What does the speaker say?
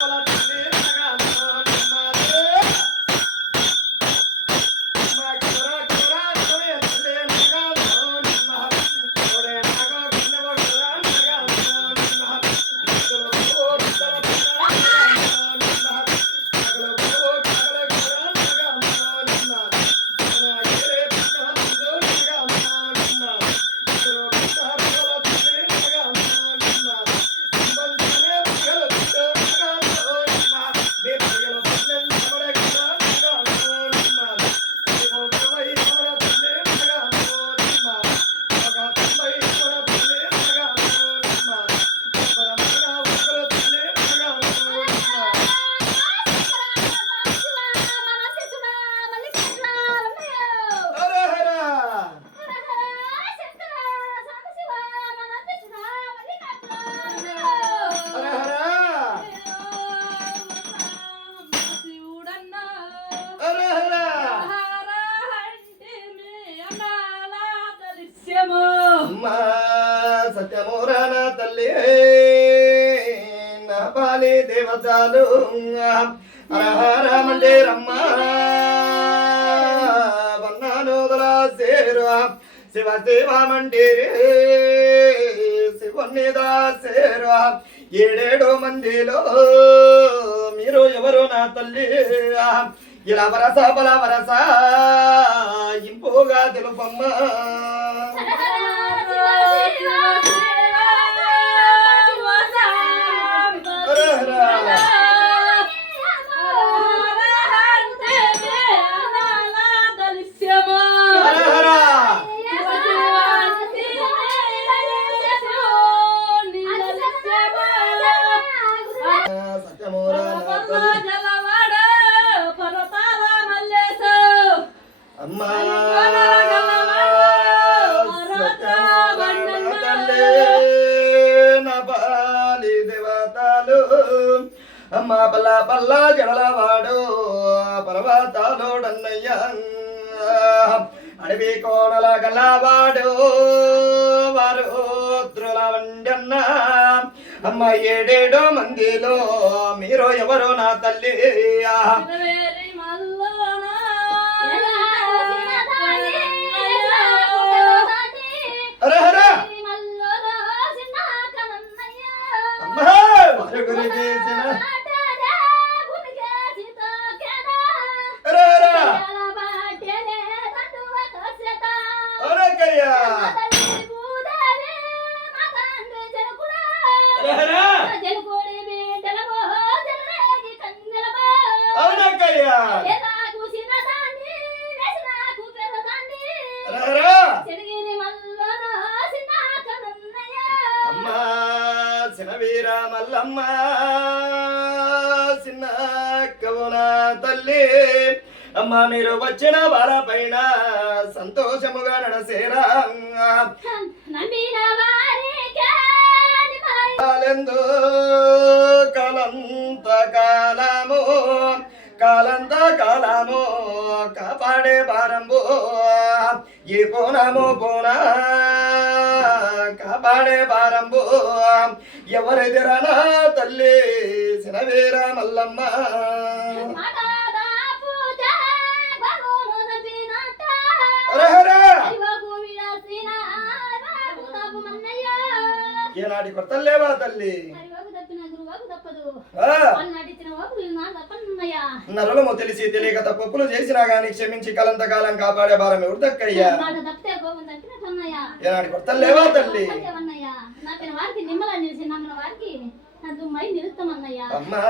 అమ్మా దేవతలు. హరహరమంటే రమ్మ. వన్నానోదల సేరు. శివ శివమంటే శివుని దాసేరు ఏడేడు మందిలో మీరు ఎవరు నా తల్లి? ఇలా వరస బల వరస. ఇంపుగా తెలుపమ్మ. అమ్మా పల్ల పల్ల జడలవాడు పర్వతాలోడన్నయ్య అడవి కోణల గలవాడు అమ్మ ఏడేడో మందిలో మీరు ఎవరో నా తల్లి. హర హర అవునక్కయ్య! హర హర అమ్మ సినవీర మల్లమ్మ చిన్న కవున తల్లి. అమ్మ మీరు వచ్చిన వాళ్ళ పైన సంతోషముగా నడసేరా. నమ్మిన వారికే కాలంత కాలము కాలంత కాలము కాపాడే భారంబు ఈ పూనము పూన కాపాడే భారంబు ఎవరెదిరనా తల్లి సినవీర మల్లమ్మ. మాతాదా వాకు నా తప్పన్నయ్య నరులము తెలిసి తెలియక తప్పులు చేసినా గాని క్షమించి కలంతకాలం కాపాడే భారం ఎవరు దక్కయ్యా? ఏనాటి తల్లి? నా దుమ్మై నిలుస్తామన్నయ్య అమ్మా.